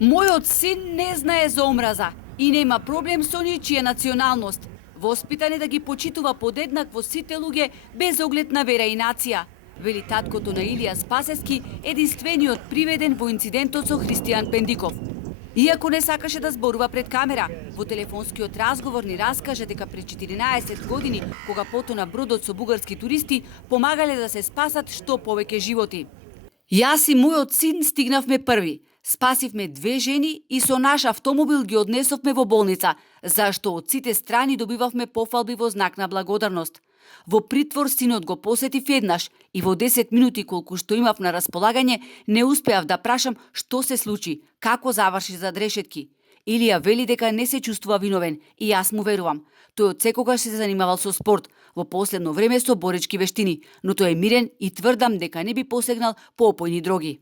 Мојот син не знае за омраза и нема проблем со ничија националност. Воспитан е да ги почитува подеднакво сите луѓе без оглед на вера и нација, вели таткото на Илија Спасески, единствениот приведен во инцидентот со Христијан Пендиков. Иако не сакаше да зборува пред камера, во телефонскиот разговор ни раскажа дека пред 14 години, кога потона бродот со бугарски туристи, помагале да се спасат што повеќе животи. Јас и мојот син стигнавме први. Спасивме 2 жени и со наш автомобил ги однесовме во болница, зашто од сите страни добивавме пофалби во знак на благодарност. Во притвор синот го посетив еднаш и во 10 минути колку што имав на располагање не успеав да прашам што се случи, како заврши зад решетки. Илија вели дека не се чувствува виновен и јас му верувам. Тој од секогаш се занимавал со спорт, во последно време со боречки вештини, но тој е мирен и тврдам дека не би посегнал по опојни дроги.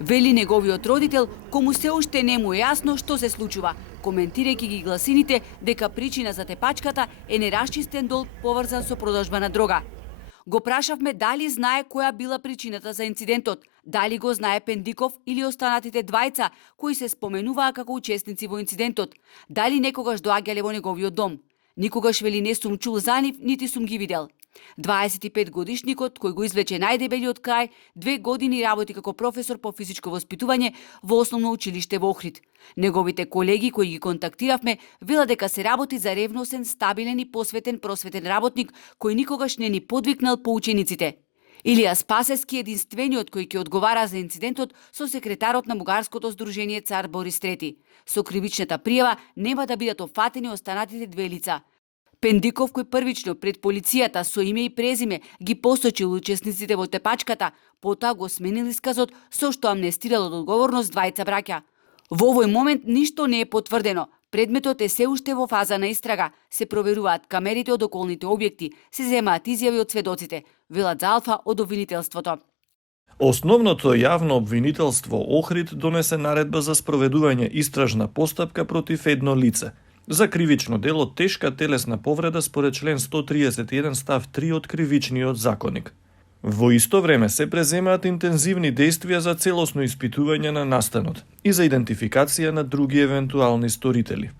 Вели неговиот родител, кому се уште не му е јасно што се случува, коментирајќи ги гласините дека причина за тепачката е нерасчистен долг поврзан со продажба на дрога. Го прашавме дали знае која била причината за инцидентот, дали го знае Пендиков или останатите двајца кои се споменуваа како учесници во инцидентот, дали некогаш доаѓале во неговиот дом. Никогаш вели не сум чул за нив, нити сум ги видел. 25 годишникот, кој го извлече најдебелиот крај, 2 години работи како професор по физичко воспитување во основно училиште во Охрид. Неговите колеги кои ги контактиравме велат дека се работи за ревносен, стабилен и посветен просветен работник кој никогаш не ни подвикнал по учениците. Илија Спасески е единствениот кој ќе одговара за инцидентот со секретарот на Бугарското здружение Цар Борис III. Со кривичната пријава нема да бидат офатени останатите 2 лица. Пендиков, кој првично пред полицијата со име и презиме ги посочил учесниците во тепачката, потоа го сменил исказот со што амнестирал од одговорност двајца браќа. Во овој момент ништо не е потврдено. Предметот е се уште во фаза на истрага. Се проверуваат камерите од околните објекти, се земаат изјави од сведоците, велат за Алфа од обвинителството. Основното јавно обвинителство Охрид донесе наредба за спроведување истражна постапка против едно лице за кривично дело тешка телесна повреда според член 131 став 3 од Кривичниот законник. Во исто време се преземаат интензивни действија за целосно испитување на настанот и за идентификација на други евентуални сторители.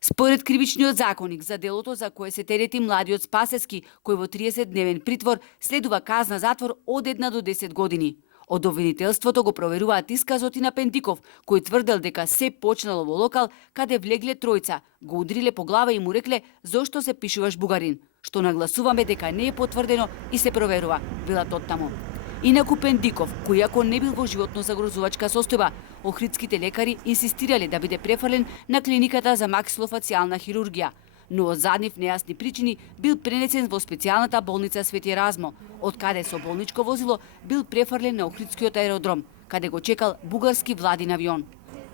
Според Кривичниот законник за делото за кое се терети младиот Спасески, кој во 30-дневен притвор следува казна затвор од 1 до 10 години. Од обвинителството го проверуваат исказот и на Пендиков, кој тврдел дека се почнало во локал каде влегле тројца, го удриле по глава и му рекле зошто се пишуваш бугарин, што нагласуваме дека не е потврдено и се проверува, велат оттаму. Инаку Пендиков, кој ако не бил во животно загрозувачка состојба, охридските лекари инсистирале да биде префрлен на клиниката за максилофацијална хирургија, но од заднив нејасни причини бил пренесен во специјалната болница Свети Еразмо, од каде со болничко возило бил префрлен на Охридскиот аеродром, каде го чекал бугарски владин авион.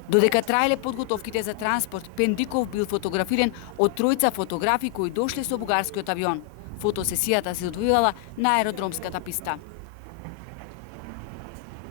Додека траеле подготовките за транспорт, Пендиков бил фотографиран од тројца фотографи кои дошле со бугарскиот авион. Фотосесијата се одвивала на аеродромската писта.